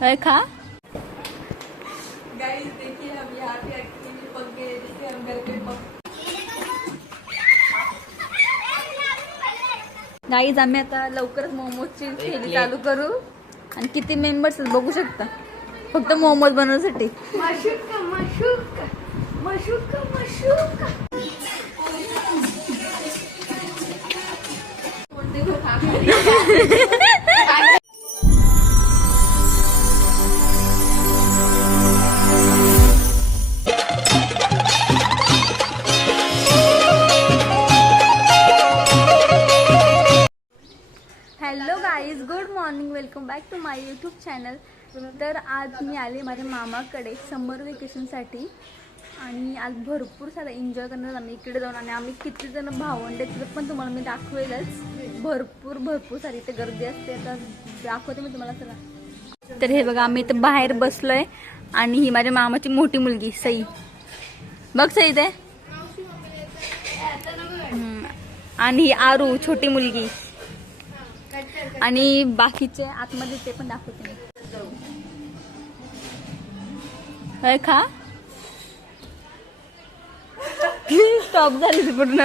है खा गाइस देखिए हम यहाँ पे एक्चुअली पक गए जैसे हम घर पे पक गाईज आम्ही आता लवकरच मोमोजची फेरी चालू करू. आणि किती मेंबर्स बघू शकता. फक्त मोमोज बनवण्यासाठी. तर आज मी आले माझ्या मामाकडे समर वेकेशनसाठी आणि आज भरपूर सारा एन्जॉय करणार आम्ही इकडे जाऊन. आणि आम्ही किती जण भावंडे तिथं पण तुम्हाला मी दाखवेलच. भरपूर भरपूर सारी इथे गर्दी असते. तर दाखवते मी तुम्हाला सगळं तर हे बघा आम्ही इथं बाहेर बसलोय. आणि ही माझ्या मामाची मोठी मुलगी सई. बघ सई ते आणि ही आरू छोटी मुलगी. आणि बाकीचे आतमध्ये ते पण दाखवते मी होय खा. स्टॉप झाली ती पूर्ण.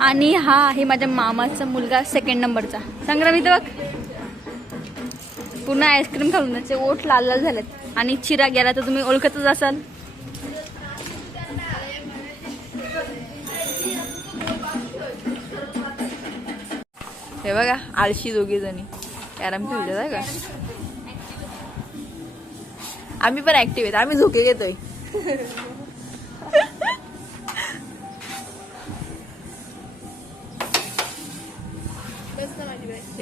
आणि हा आहे माझ्या मामाचा मुलगा सेकंड नंबरचा संग्राम इथं बघ. पूर्ण आईस्क्रीम खाऊन त्याचे ओठ लाल लाल झालेत. आणि चिरा गेला तर तुम्ही ओळखतच असाल. हे बघा आळशी दोघी जणी कॅरम खेळले का? आम्ही पण ऍक्टिव्ह आहेत. आम्ही झोके घेतोय.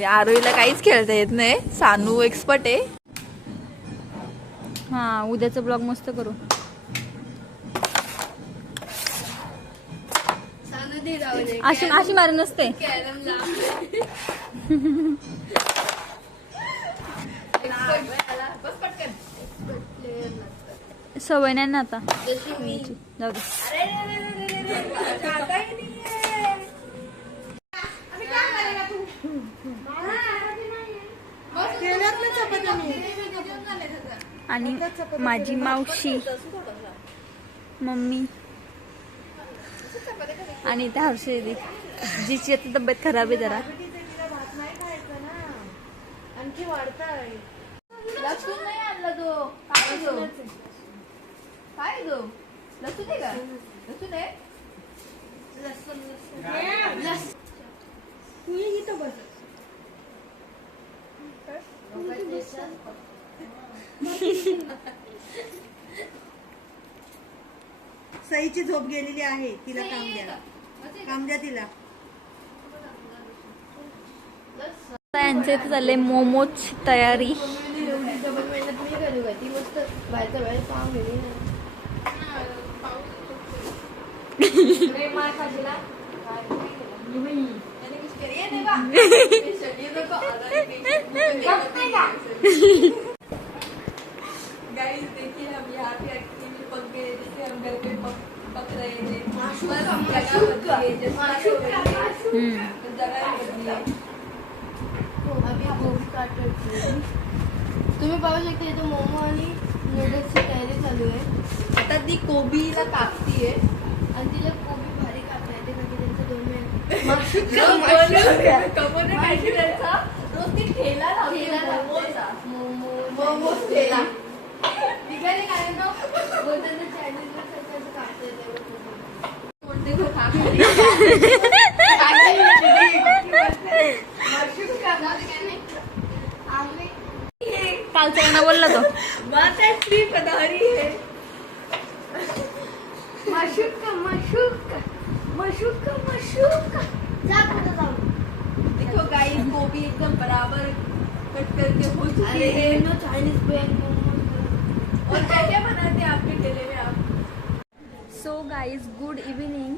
आरोहीला काहीच खेळता येत नाही. सानू एक्सपर्ट आहे. हा उद्याचा ब्लॉग मस्त करू. अशी अशी मारी नसते. सवय नाही ना आता. जाऊ दे. आणि माझी मावशी मम्मी आणि त्या हर्षदी जिची आता तब्येत खराब आहे जरा. आणखी वाढताय. काय तो लसूण आहे का लसूण आहे सईची झोप गेलेली आहे तिला काम द्या काम द्या तिला यांच्या इथे चालले मोमोज तयारी डबल मेहनत मी करू का ती मस्त बाहेरच्या बाहेर पाव गेली ना गाइस देखिए हम यहाँ पे एक्चुअली पक गए जैसे हम घर पे पक पक रहे थे अभी तुम्ही पाहू शकता इथं मोमो आणि नूडल्सची तयारी चालू आहे. आता ती कोबीला कापतीये. यांना बोलला तो. है. मशुका मशुका मशुका मशुका देखो गाइस गोभी एकदम बराबर कट करके हो चुकी है। नो चाइनीज और क्या क्या बनाते हैं आपके ठेले में आप? सो गाईज गुड इव्हिनिंग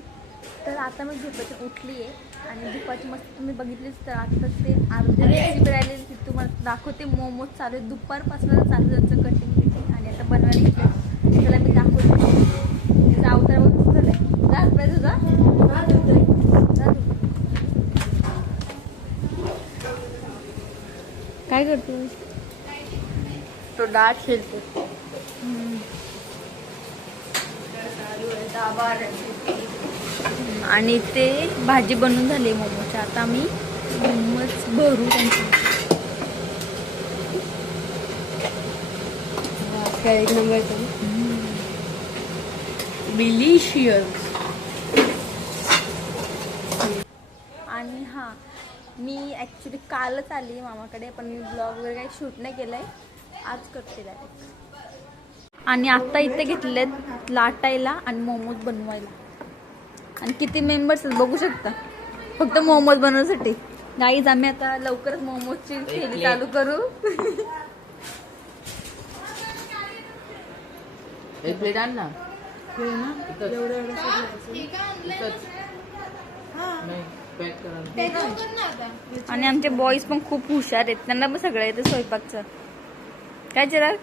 तर आता मी झोपेतून उठली आहे आणि दुपारची मस्त तुम्ही बघितलीच तर आता ते अर्धे रेसिपी राहिलेली ती तुम्हाला दाखवते मोमोज चालू आहे दुपारपासून चालू त्यांचं कटिंग बिटिंग आणि आता बनवायला त्याला मी दाखवते. तिचा अवतार बघून जा हातपाय तुझा जा तू. काय करतोस तो डाळ शिरतो आणि ते भाजी बनवून झाली मोमोची. आता आम्ही मोमोज भरू त्यांची. एक नंबर डिलिशियस आणि हां मी ॲक्च्युली कालच आली मामाकडे पण मी ब्लॉग वगैरे काही शूट नाही केलं आहे आज करते डायरेक्ट आणि आत्ता इथे घेतलेत लाटायला आणि मोमोज बनवायला. आणि किती मेंबर्स आहेत बघू शकता. फक्त मोमोज बनवण्यासाठी. गाईज आम्ही आता लवकरच मोमोजची फेरी चालू करू. एक प्लेट आण ना. हे ना. एवढं नाही. पॅक आणि आमचे बॉईज पण खूप हुशार आहेत. त्यांना पण सगळं येतं स्वयंपाकचं. काय चिराग?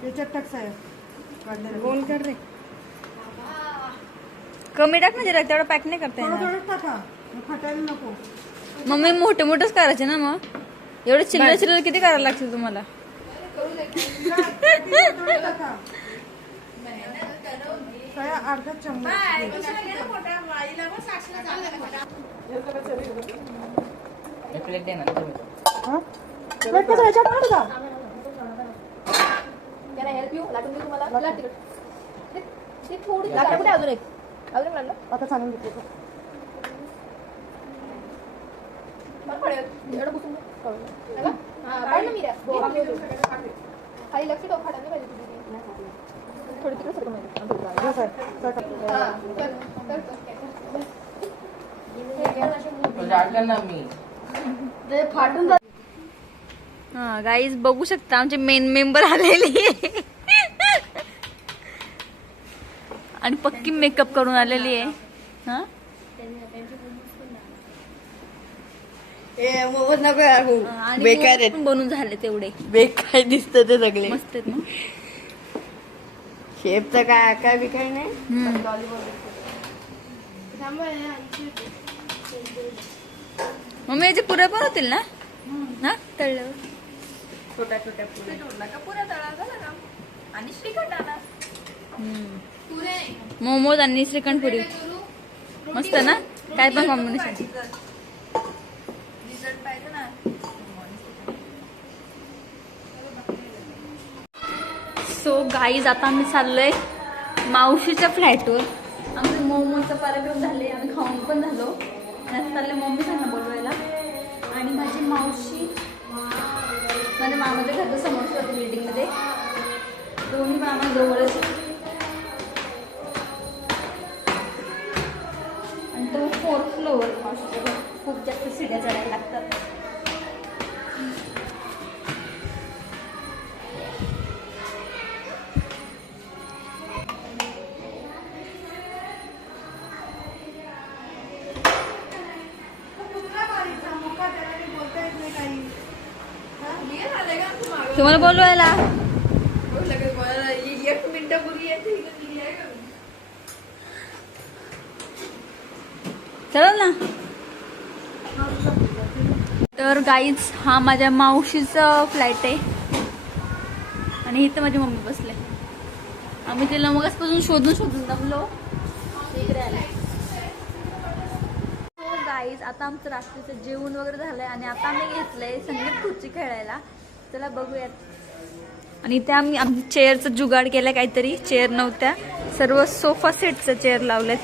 त्याच्यात टाक साहेब. कोण कर रे? कमी टाक ना चिराग तेवढं पॅक नाही करता थोडं येणार. थोडं टाका. मग फाटायला नको. मम्मी मोठे मोठेच करायचे ना मग? एवढे चिल्लर चिल्लर किती करायला लागतील तुम्हाला? थोडं टाका काय अर्धा चम्मच एक प्लेट दे ना हा? प्लेट कसं ह्याच्यात टाक का? त्याला हेल्प यू लाटून देऊ तुम्हाला? लाट तिकडे. ते- ते थोडी लाकडं कुठे आहे अजून एक? अजून लागलं आता सांगून. हे. हा. खाली लक्ष पाहिजे तुझी. थोडी तिकडे. हा. हे हा गाईज बघू शकता आमचे मेन मेंबर आलेली आहे. आणि पक्की मेकअप करून आलेली आहे. हा? बेकार आहेत. बनवून झाले तेवढे. बेकार दिसत ते सगळे. मस्त आहेत ना? शेपचं काय काय बिकाय नाही. हम्म. मम्मी याचे पुऱ्या पण होतील ना? हा? तळल्यावर छोट्या छोट्या पुऱ्या तळा झाला का? आणि श्रीखंड आणा. मोमोज आणि श्रीखंड पुरी. मस्त ना? काय पण कॉम्बिनेशन सो गाईज आता आम्ही चाललोय मावशीच्या फ्लॅटवर आमचे मोमोजचं पराक्रम झाले आम्ही खाऊन पण झालो. चालले मम्मी त्यांना बोलवायला. आणि माझी मावशी माझ्या मामाच्या घरचं समोर बिल्डिंगमध्ये दोन्ही मामा जवळच तुम्हाला का? चला ना. तर गाईज हा माझ्या मावशीचा फ्लॅट आहे. आणि इथं माझी मम्मी बसले आम्ही तिला मगचपासून शोधून शोधून दमलो हो गाईज आता आमचं रात्रीचं जेवण वगैरे झालंय आणि आता आम्ही घेतलंय संगीत खुर्ची खेळायला. चला बघूयात. आणि त्या आम्ही आम्ही चेअरचं जुगाड केलं काहीतरी. चेअर नव्हत्या. सर्व सोफा सेटचं चेअर लावलेत.